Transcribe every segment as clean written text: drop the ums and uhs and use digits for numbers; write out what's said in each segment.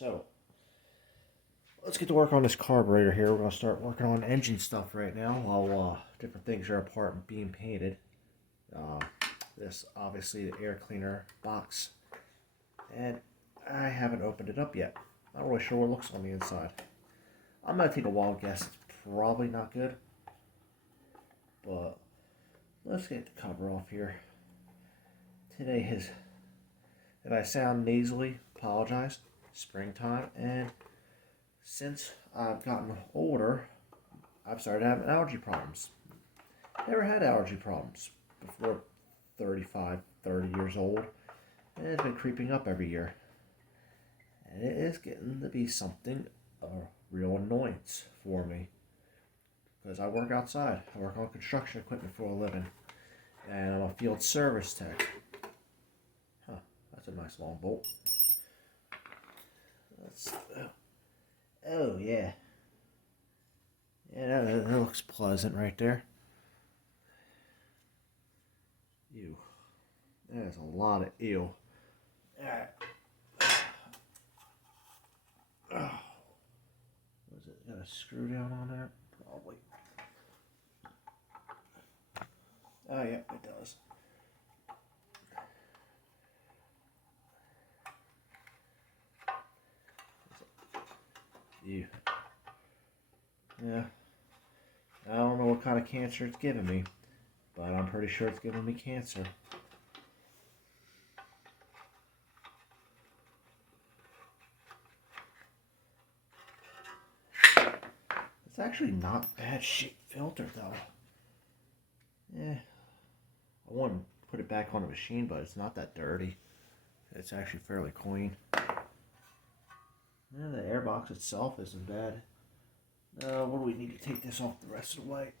So, let's get to work on this carburetor here. We're going to start working on engine stuff right now while different things are apart and being painted. This, obviously, the air cleaner box. And I haven't opened it up yet. Not really sure what it looks on the inside. I'm going to take a wild guess. It's probably not good. But let's get the cover off here. Today is, if I sound nasally, apologize. Springtime, and since I've gotten older, I've started having allergy problems. Never had allergy problems before 30 years old, and it's been creeping up every year. And it is getting to be something of a real annoyance for me. Because I work outside. I work on construction equipment for a living. And I'm a field service tech. Huh, that's a nice long bolt. Oh yeah. Yeah, that looks pleasant right there. Ew. There's a lot of ew. Alright. Oh. Was it got a screw down on there? Probably. Oh yeah, it does. Ew. Yeah. I don't know what kind of cancer it's giving me, but I'm pretty sure it's giving me cancer. It's actually not a bad shaped filter though. Yeah. I want to put it back on the machine, but it's not that dirty. It's actually fairly clean. Yeah, the airbox itself isn't bad. What do we need to take this off the rest of the way?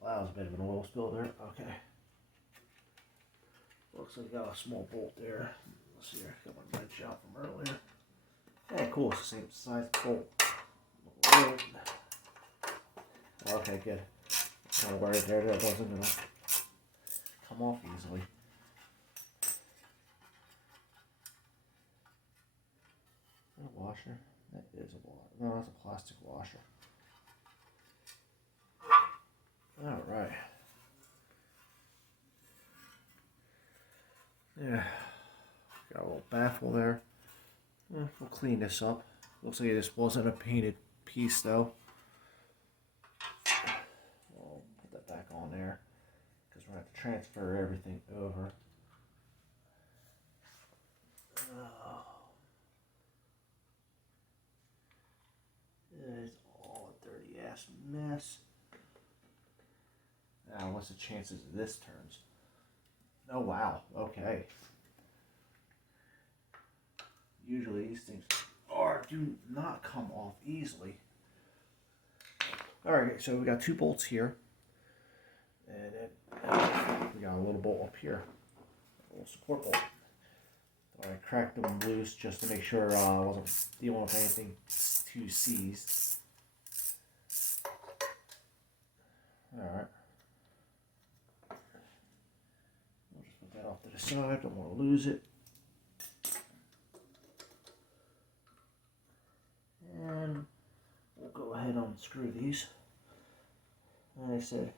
Well, that was a bit of an oil spill there. Okay. Looks like I got a small bolt there. Let's see here. Got my wrench out from earlier. Yeah, cool. It's the same size bolt. Okay, good. Kind of worried there that wasn't going to come off easily. Is that a washer? That is a washer. No, that's a plastic washer. Alright. Yeah. Got a little baffle there. We'll clean this up. Looks like this wasn't a painted piece though. I'll put that back on there because we're going to have to transfer everything over. It's all a dirty ass mess. Now, what's the chances of this turns? Oh wow, okay. Usually these things do not come off easily. Alright, so we got two bolts here. And then we got a little bolt up here. A little support bolt. So I cracked them loose just to make sure I wasn't dealing with anything too seized. Alright. We'll just put that off to the side. Don't want to lose it. And we'll go ahead and unscrew these. Like I said,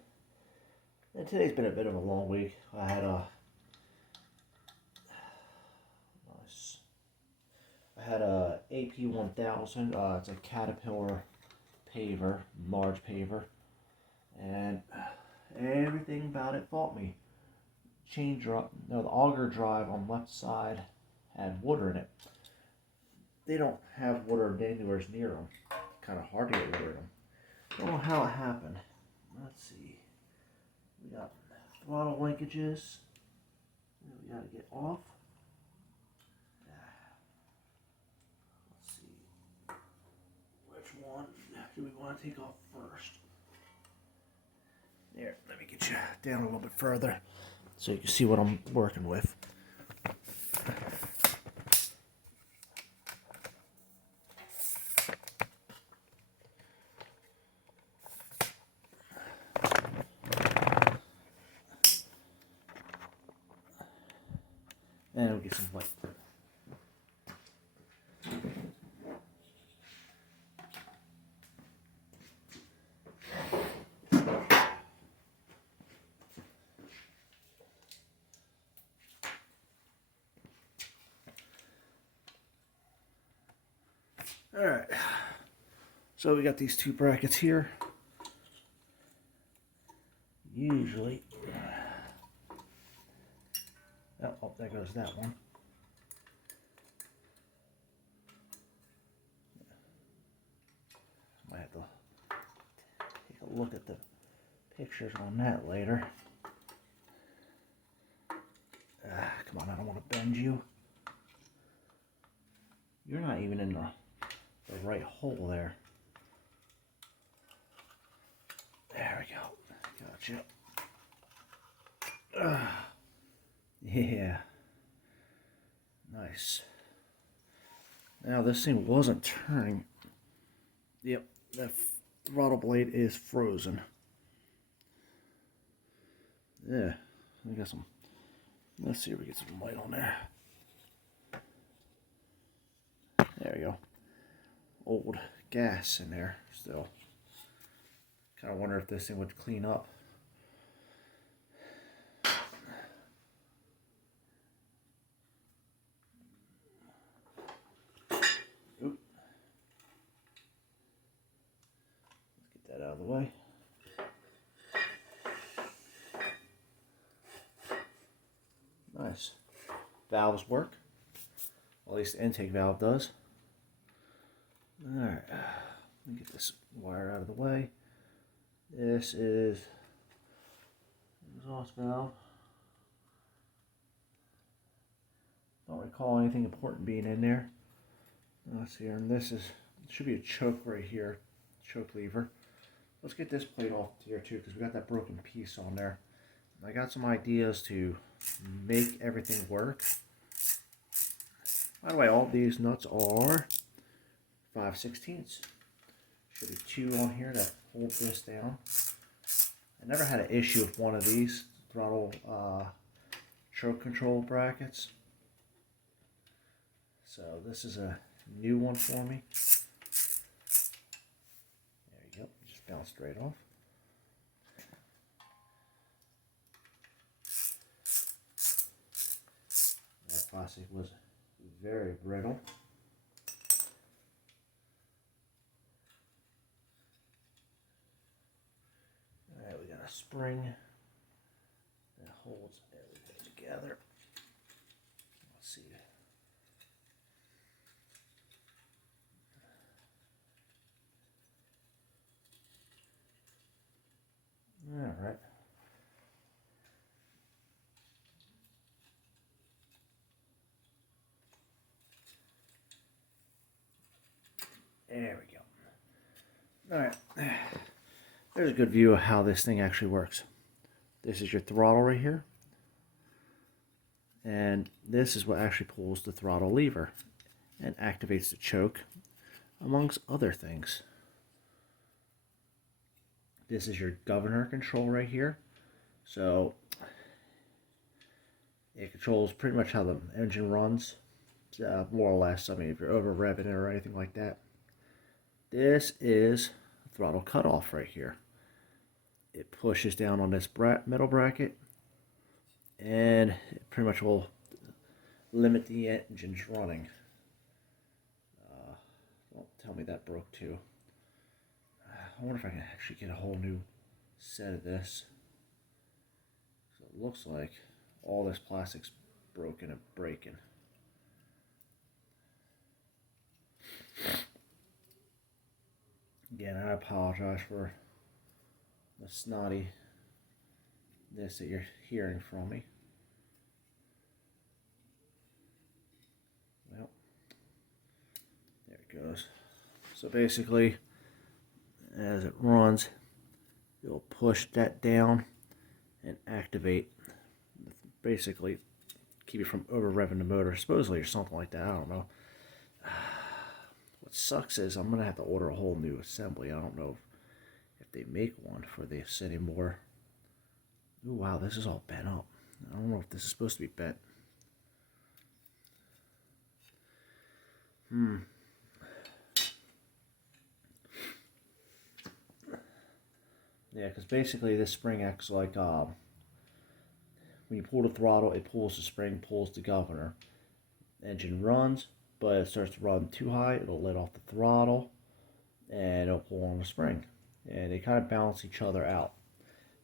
and today's been a bit of a long week. I had a AP1000. It's a Caterpillar paver, large paver, and everything about it faulted me. The auger drive on the left side had water in it. They don't have water anywhere near them. Kind of hard to get water in them. Don't know how it happened. Let's see. We got throttle linkages. We got to get off. Let's see. Which one do we want to take off first? There, let me get you down a little bit further so you can see what I'm working with. And we'll get some light. Alright, so we got these two brackets here. Usually, oh, there goes that one. Might have to take a look at the pictures on that later. Come on, I don't want to bend you. You're not even in the right hole there. There we go. Gotcha. Yeah. Nice. Now this thing wasn't turning. Yep, that throttle blade is frozen. Yeah, we got some. Let's see if we get some light on there. There we go. Old gas in there still. Kind of wonder if this thing would clean up. Oop. Let's get that out of the way. Nice. Valves work. Well, at least the intake valve does. Alright, let me get this wire out of the way. This is exhaust valve. Don't recall anything important being in there. Let's see here, and this is, should be a choke right here, choke lever. Let's get this plate off here too, because we got that broken piece on there. I got some ideas to make everything work. By the way, all these nuts are 5/16. Should be 2 on here that hold this down. I never had an issue with one of these throttle choke control brackets. So this is a new one for me. There you go, just bounced right off. That plastic was very brittle. Alright, we got a spring that holds everything together. Let's see. Alright. There we go. Alright. There's a good view of how this thing actually works. This is your throttle right here. And this is what actually pulls the throttle lever and activates the choke, amongst other things. This is your governor control right here. So it controls pretty much how the engine runs, more or less. I mean, if you're over revving it or anything like that. This is throttle cutoff right here. It pushes down on this middle bracket, and it pretty much will limit the engine's running. Don't tell me that broke too. I wonder if I can actually get a whole new set of this. So it looks like all this plastic's broken and breaking. Again, I apologize for the snotty this that you're hearing from me. Well, there it goes. So basically, as it runs, you'll push that down and activate, basically keep it from over revving the motor, supposedly, or something like that. I don't know. What sucks is I'm gonna have to order a whole new assembly. I don't know if they make one for this anymore. Ooh, wow, this is all bent up. I don't know if this is supposed to be bent. Yeah, because basically this spring acts like when you pull the throttle, it pulls the spring, pulls the governor. Engine runs, but it starts to run too high, it'll let off the throttle, and it'll pull on the spring. And they kind of balance each other out.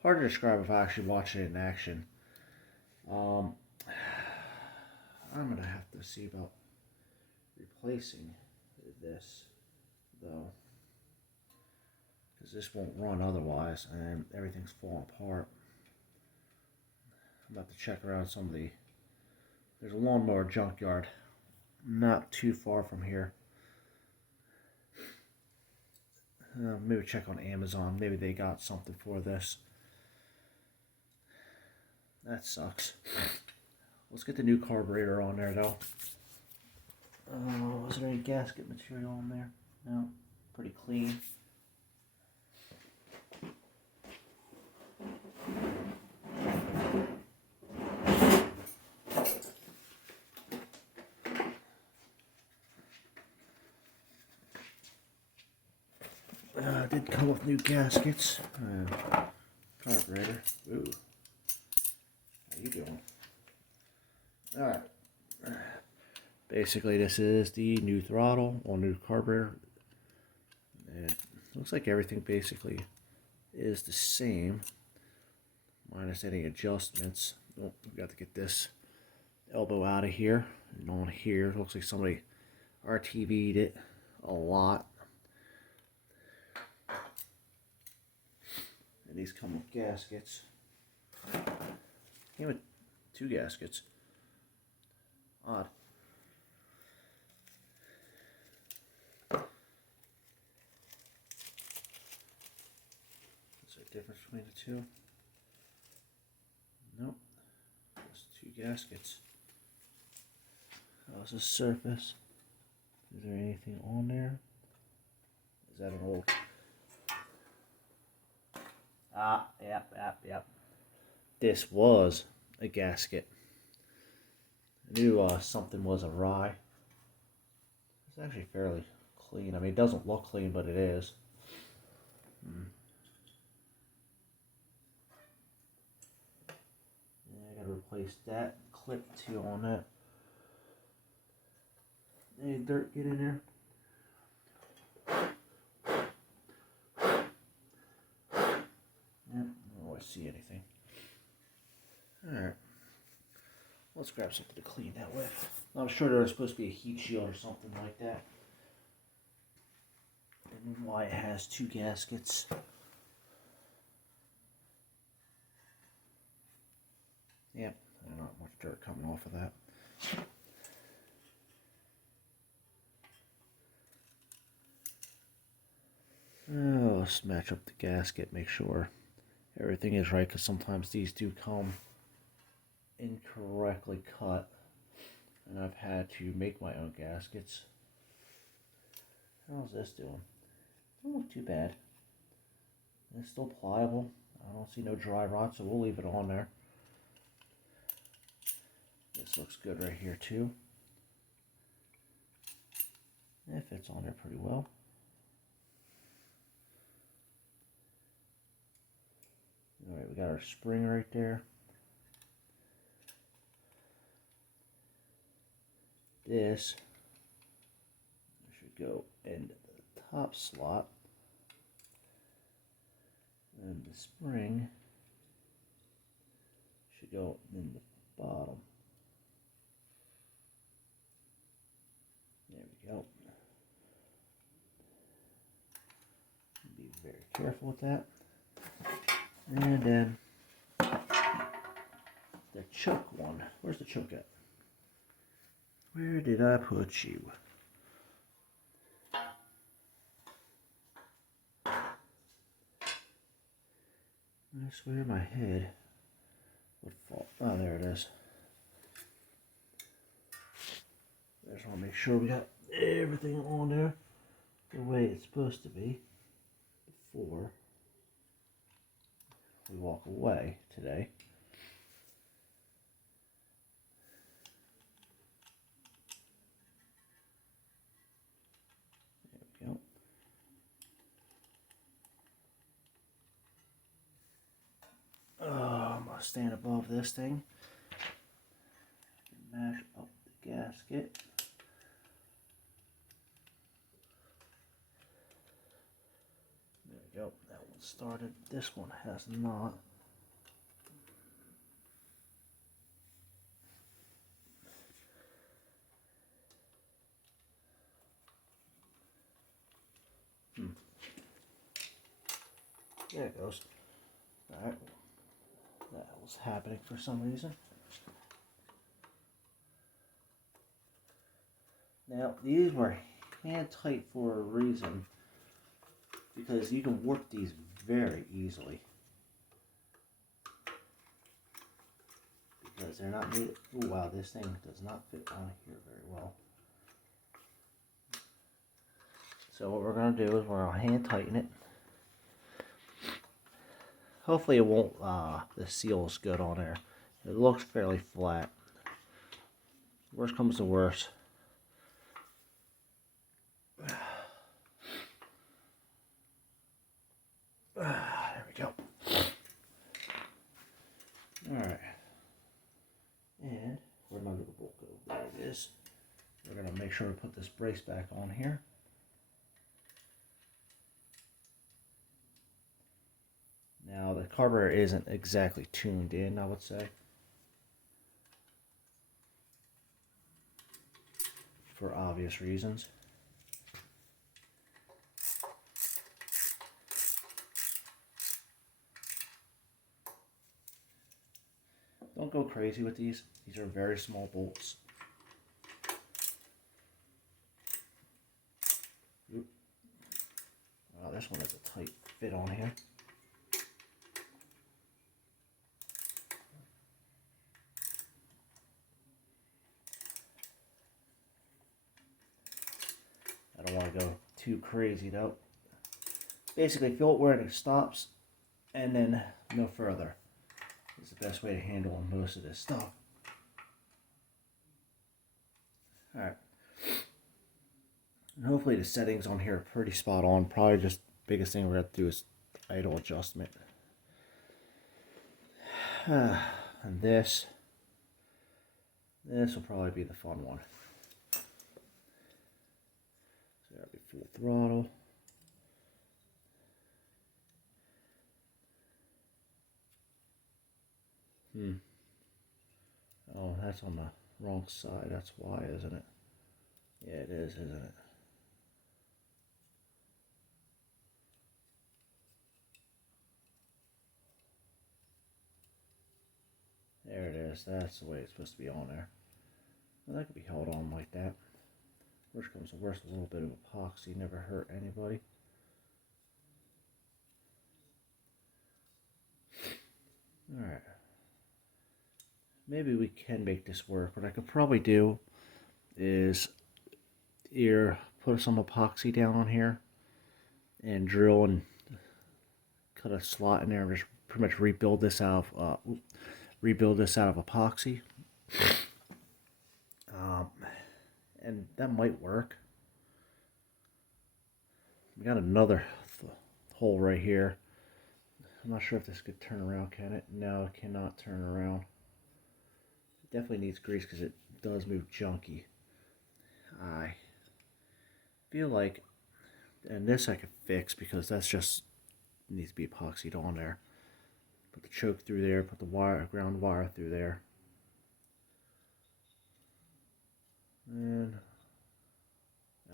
Hard to describe if I actually watch it in action. I'm going to have to see about replacing this, though. Because this won't run otherwise, and everything's falling apart. I'm about to check around some of the... There's a lawnmower junkyard not too far from here. Maybe check on Amazon. Maybe they got something for this. That sucks. Let's get the new carburetor on there, though. Was there any gasket material on there? No. Pretty clean. Did come with new gaskets. Carburetor. Ooh. How you doing? Alright. Basically, this is the new throttle on new carburetor. And it looks like everything basically is the same, minus any adjustments. Oh, we got to get this elbow out of here. And on here, looks like somebody RTV'd it a lot. And these come with gaskets. Came with 2 gaskets. Odd. Is there a difference between the two? Nope. Just 2 gaskets. How's the surface? Is there anything on there? Is that an old... Yep. This was a gasket. I knew something was awry. It's actually fairly clean. I mean, it doesn't look clean, but it is. Yeah, I gotta replace that clip too on that. Any dirt get in there? I don't always see anything. Alright. Let's grab something to clean that with. I'm sure there was supposed to be a heat shield or something like that. And why it has 2 gaskets. Yep, not much dirt coming off of that. Oh, let's match up the gasket, make sure everything is right, because sometimes these do come incorrectly cut, and I've had to make my own gaskets. How's this doing? Doesn't look too bad. It's still pliable. I don't see no dry rot, so we'll leave it on there. This looks good right here too. It fits on there pretty well. Alright, we got our spring right there. This should go in the top slot. And the spring should go in the bottom. There we go. Be very careful with that. And then the choke one. Where's the choke at? Where did I put you? I swear my head would fall. Oh, there it is. I just want to make sure we got everything on there the way it's supposed to be before we walk away today. stand above this thing. Mash up the gasket. There we go. That one started. This one has not. There it goes. Alright. That was happening for some reason. Now, these were hand tight for a reason, because you can warp these very easily. Because they're not made. Oh wow, this thing does not fit on here very well. So what we're going to do is we're going to hand tighten it. Hopefully it won't, the seal is good on there. It looks fairly flat. Worst comes to worst. There we go. Alright. And where'd my little bolt go? There it is. We're going to make sure to put this brace back on here. Now the carburetor isn't exactly tuned in, I would say. For obvious reasons. Don't go crazy with these. These are very small bolts. Oop. Wow, this one has a tight fit on here. I don't want to go too crazy though. Basically, feel it where it stops and then no further. It's the best way to handle most of this stuff. Alright. And hopefully the settings on here are pretty spot on. Probably just biggest thing we're going to do is idle adjustment. And this will probably be the fun one. So that'll be full throttle. Oh, that's on the wrong side. That's why, isn't it? Yeah, it is, isn't it? There it is. That's the way it's supposed to be on there. Well, that could be held on like that. Worst comes to worst, a little bit of epoxy never hurt anybody. Alright. Maybe we can make this work. What I could probably do is either put some epoxy down on here and drill and cut a slot in there and just pretty much rebuild this out of epoxy. And that might work. We got another hole right here. I'm not sure if this could turn around, can it? No, it cannot turn around. It definitely needs grease because it does move junky. I feel like, and this I could fix because that's just needs to be epoxied on there. Put the choke through there, put the wire, ground wire through there. And,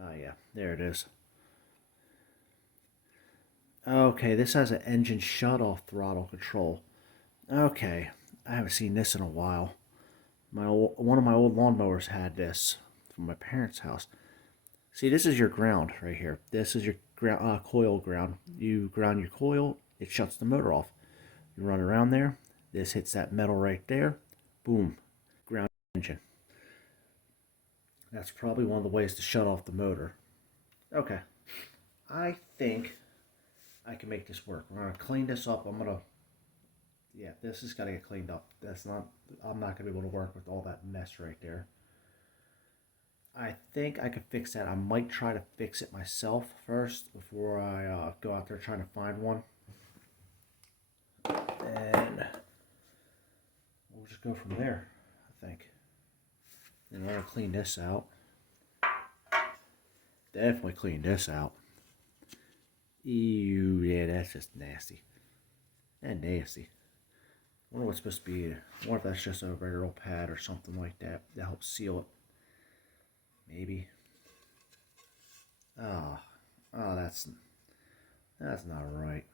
oh yeah, there it is. Okay, this has an engine shut-off throttle control. Okay, I haven't seen this in a while. One of my old lawnmowers had this from my parents' house. See, this is your ground right here. This is your coil ground. You ground your coil, it shuts the motor off. You run around there, this hits that metal right there, boom, ground engine. That's probably one of the ways to shut off the motor. Okay, I think I can make this work. We're gonna clean this up. Yeah, this has got to get cleaned up. I'm not gonna be able to work with all that mess right there. I think I could fix that. I might try to fix it myself first before I go out there trying to find one. And we'll just go from there, I think. And I'm gonna clean this out. Definitely clean this out. Ew, yeah, that's just nasty. That's nasty. I wonder what's supposed to be. I wonder if that's just a regular old pad or something like that that helps seal it. Maybe. Oh, that's not right.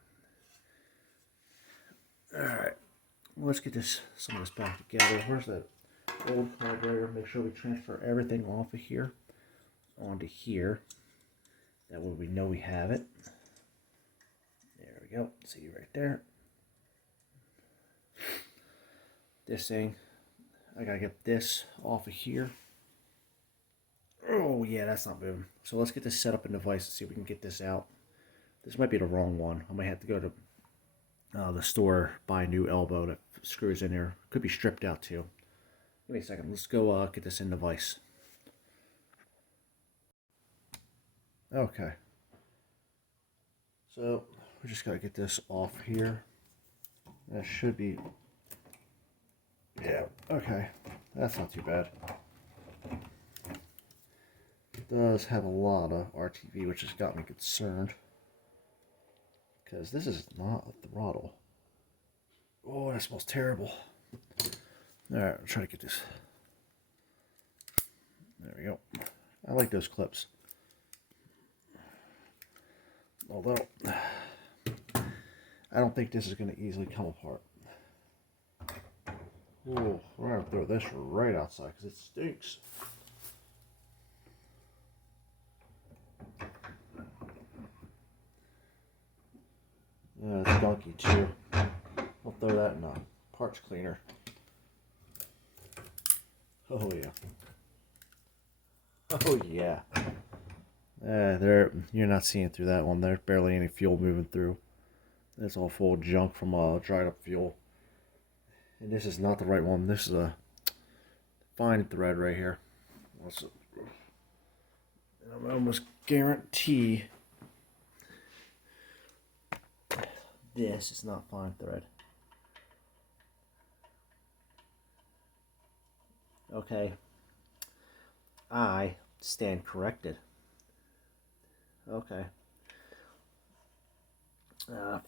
All right, let's get some of this back together. Where's that old carburetor? Make sure we transfer everything off of here onto here. That way we know we have it. There we go. See right there. This thing, I gotta get this off of here. Oh yeah, that's not moving. So let's get this set up in the vise and see if we can get this out. This might be the wrong one. I might have to go to the store, buy a new elbow that screws in there. Could be stripped out too. Give me a second. Let's go get this in the vise. Okay. So we just gotta get this off here. That should be. Yeah. Okay. That's not too bad. It does have a lot of RTV, which has got me concerned. Because this is not a throttle. Oh, that smells terrible. Alright, I'll try to get this. There we go. I like those clips. Although, I don't think this is going to easily come apart. Oh, we're going to throw this right outside because it stinks. Yeah, it's gunky too. I'll throw that in a parts cleaner. Oh yeah. Oh yeah. You're not seeing through that one. There's barely any fuel moving through. It's all full of junk from dried up fuel. And this is not the right one. This is a fine thread right here. I almost guarantee this is not fine thread. Okay. I stand corrected. Okay.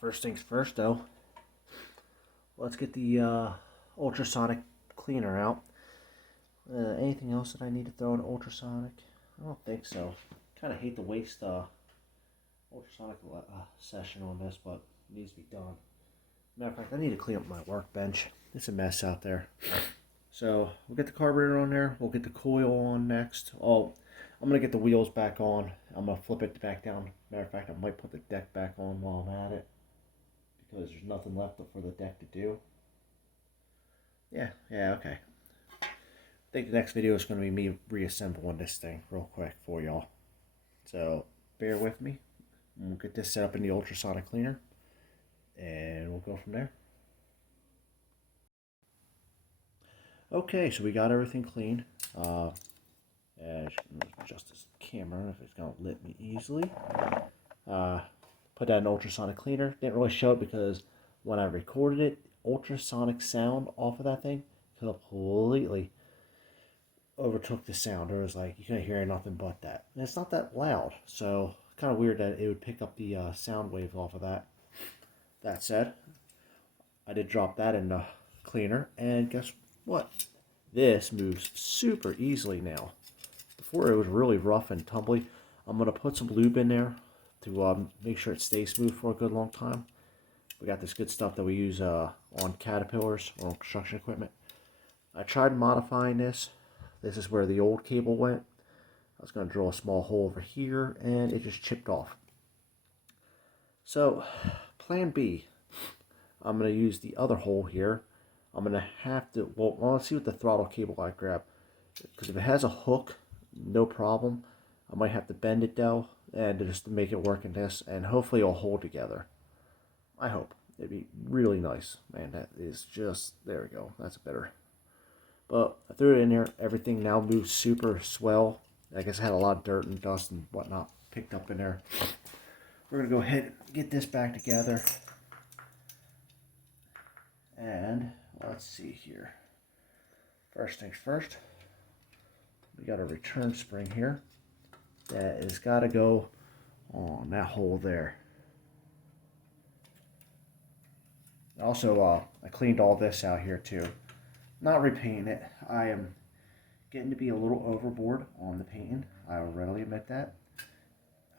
First things first, though. Let's get the ultrasonic cleaner out. Anything else that I need to throw in ultrasonic? I don't think so. Kind of hate to waste ultrasonic session on this, but it needs to be done. Matter of fact, I need to clean up my workbench. It's a mess out there. So we'll get the carburetor on there. We'll get the coil on next. Oh, I'm gonna get the wheels back on. I'm gonna flip it back down. Matter of fact, I might put the deck back on while I'm at it because there's nothing left for the deck to do. Yeah, okay. I think the next video is going to be me reassembling this thing real quick for y'all. So bear with me. We'll get this set up in the ultrasonic cleaner and we'll go from there. Okay, so we got everything clean. Adjust this camera if it's going to let me easily. Put that in ultrasonic cleaner. Didn't really show it because when I recorded it, ultrasonic sound off of that thing completely overtook the sound. It was like you couldn't hear nothing but that. And it's not that loud, so kind of weird that it would pick up the sound wave off of that. That said, I did drop that in the cleaner, and guess what? This moves super easily now. Before it was really rough and tumbly. I'm gonna put some lube in there to make sure it stays smooth for a good long time. We got this good stuff that we use on Caterpillars or on construction equipment. I tried modifying this. This is where the old cable went. I was going to drill a small hole over here and it just chipped off. So, plan B. I'm going to use the other hole here. I'm going to have to, well, let's see what the throttle cable I grab. Because if it has a hook, no problem. I might have to bend it though and just to make it work in this, and hopefully it'll hold together. I hope. It'd be really nice. Man, that is just, there we go. That's better. But I threw it in there. Everything now moves super swell. I guess I had a lot of dirt and dust and whatnot picked up in there. We're going to go ahead and get this back together. And let's see here. First things first, we got a return spring here that has got to go on that hole there. Also, I cleaned all this out here too. Not repainting it. I am getting to be a little overboard on the painting. I will readily admit that.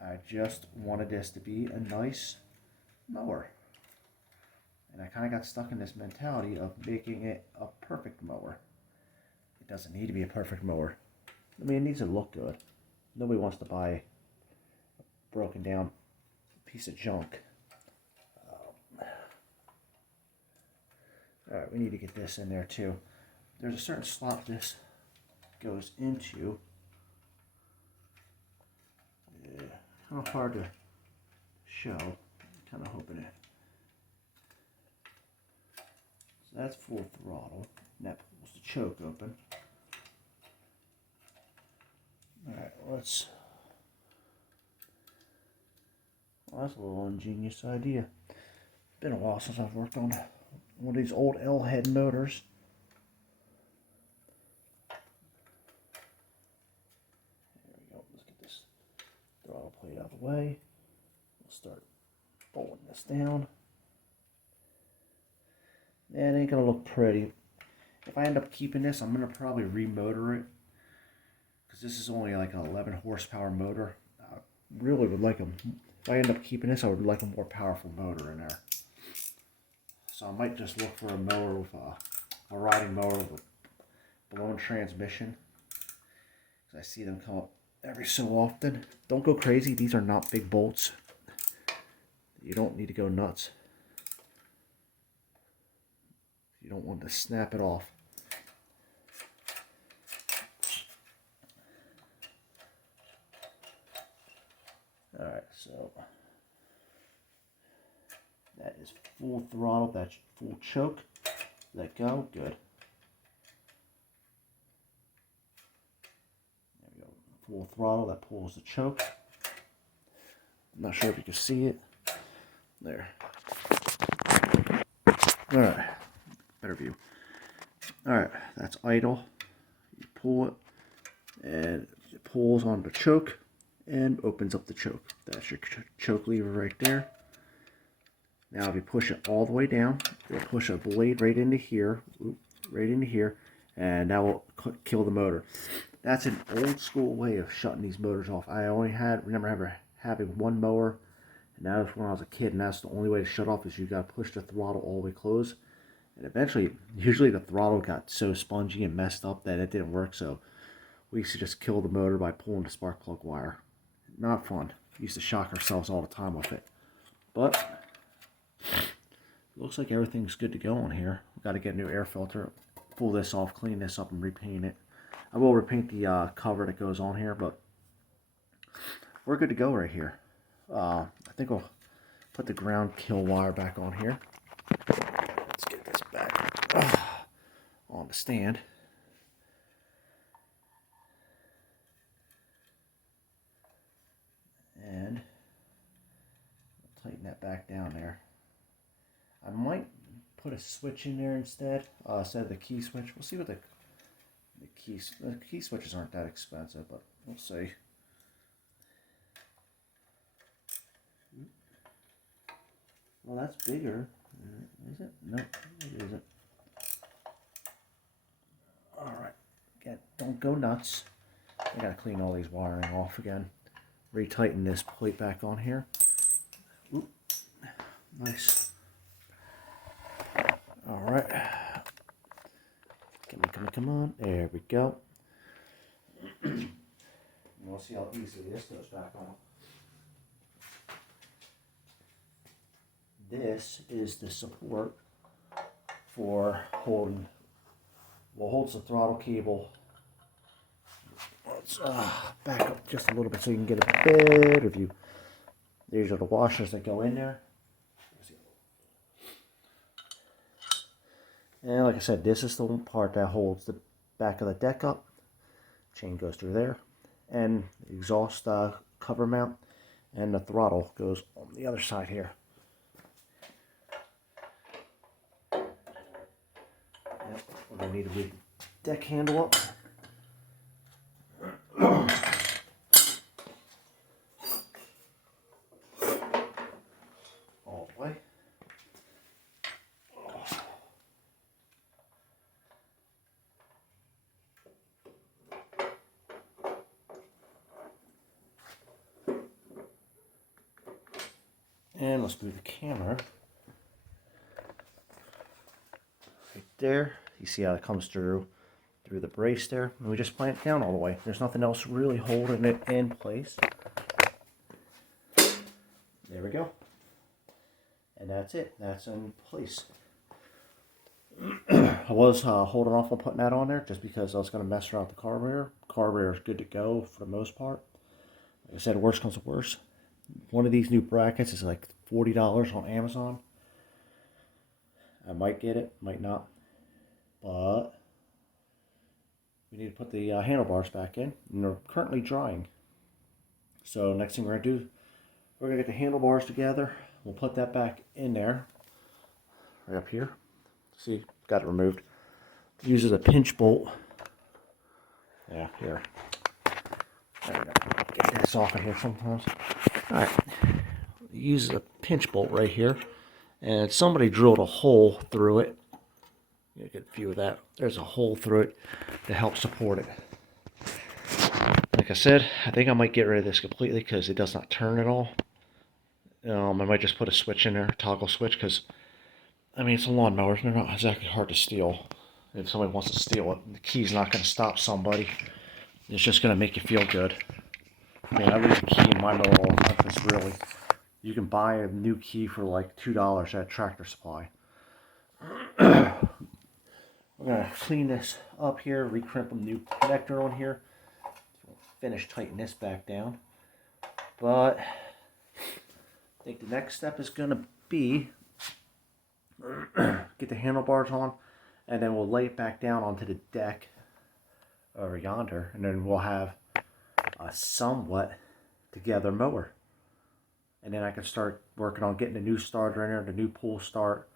I just wanted this to be a nice mower. And I kind of got stuck in this mentality of making it a perfect mower. It doesn't need to be a perfect mower. I mean, it needs to look good. Nobody wants to buy a broken down piece of junk. Alright, we need to get this in there too. There's a certain slot this goes into. Yeah, kind of hard to show. Kind of hoping it. So that's full throttle. And that pulls the choke open. Alright, let's. Well, that's a little ingenious idea. It's been a while since I've worked on one of these old L-head motors. There we go. Let's get this throttle plate out of the way. We'll start bolting this down. And it ain't gonna look pretty. If I end up keeping this, I'm gonna probably remotor it, because this is only like an 11 horsepower motor. I really would like them. If I end up keeping this, I would like a more powerful motor in there. So I might just look for a mower with a riding mower with blown transmission, because I see them come up every so often. Don't go crazy. These are not big bolts. You don't need to go nuts. You don't want to snap it off. Alright, so that is full throttle, that's full choke. Let go, good. There we go, full throttle, that pulls the choke. I'm not sure if you can see it. There. Alright, better view. Alright, that's idle. You pull it, and it pulls on the choke and opens up the choke. That's your choke lever right there. Now if you push it all the way down, you'll push a blade right into here, and that will kill the motor. That's an old school way of shutting these motors off. I only remember having one mower, and that was when I was a kid, and that's the only way to shut off, is you got to push the throttle all the way close. And eventually, usually the throttle got so spongy and messed up that it didn't work, so we used to just kill the motor by pulling the spark plug wire. Not fun. We used to shock ourselves all the time with it. But looks like everything's good to go on here. We've got to get a new air filter, pull this off, clean this up, and repaint it. I will repaint the cover that goes on here, but we're good to go right here. I think we'll put the ground kill wire back on here. Let's get this back on the stand. And tighten that back down there. I might put a switch in there instead of the key switch. We'll see what the key switches aren't that expensive, but we'll see. Well, that's bigger. Is it? No, it isn't. Alright. Again, don't go nuts. I gotta clean all these wiring off again. Retighten this plate back on here. Oop. Nice. Alright. Come on. There we go. We'll see how easily this goes back on. This is the support for holding, holds the throttle cable. Let's back up just a little bit so you can get a better view. These are the washers that go in there. And like I said, this is the one part that holds the back of the deck up. Chain goes through there. And the exhaust cover mount, and the throttle goes on the other side here. Yep, we're going to need to deck handle up. All the way. And let's move the camera right there. You see how it comes through the brace there, and we just plant it down all the way. There's nothing else really holding it in place. There we go. And that's it. That's in place. I was holding off on putting that on there just because I was going to mess around with the carburetor. Carburetor is good to go for the most part. Like I said, worst comes to worst. One of these new brackets is like $40 on Amazon. I might get it, might not. But we need to put the handlebars back in, and they're currently drying. So next thing we're going to do, we're going to get the handlebars together. We'll put that back in there, right up here. See, got it removed. It uses a pinch bolt. Yeah, here. There we go. Get this off of here sometimes. Alright, it uses a pinch bolt right here, and somebody drilled a hole through it. You get a view of that. There's a hole through it to help support it. Like I said, I think I might get rid of this completely because it does not turn at all. I might just put a switch in there, a toggle switch, because I mean it's a lawnmower. They're not exactly hard to steal. If somebody wants to steal it, the key's not going to stop somebody. It's just going to make you feel good. I mean, I leave a key in my mower all the time because really, you can buy a new key for like $2 at Tractor Supply. We're going to clean this up here, recrimp a new connector on here. Finish tightening this back down. But I think the next step is going to be get the handlebars on, and then we'll lay it back down onto the deck over yonder, and then we'll have a somewhat together mower. And then I can start working on getting the new starter in there, the new pull start.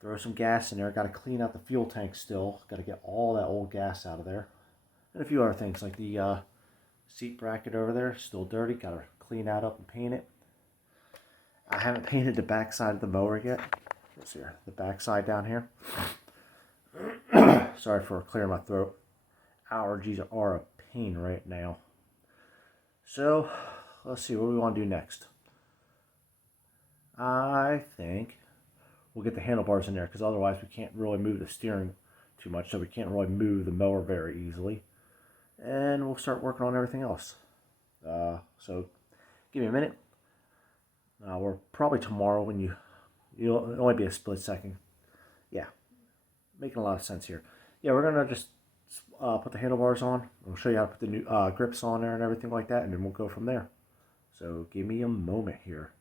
Throw some gas in there. Got to clean out the fuel tank still. Got to get all that old gas out of there. And a few other things like the seat bracket over there. Still dirty. Got to clean that up and paint it. I haven't painted the back side of the mower yet. What's here? The back side down here. Sorry for clearing my throat. Allergies are a pain right now. So, let's see what we want to do next. I think we'll get the handlebars in there because otherwise we can't really move the steering too much, so we can't really move the mower very easily. And we'll start working on everything else. So give me a minute. We're probably tomorrow when it'll only be a split second. Yeah, making a lot of sense here. Yeah, we're gonna just put the handlebars on. I'll show you how to put the new grips on there and everything like that, and then we'll go from there. So give me a moment here.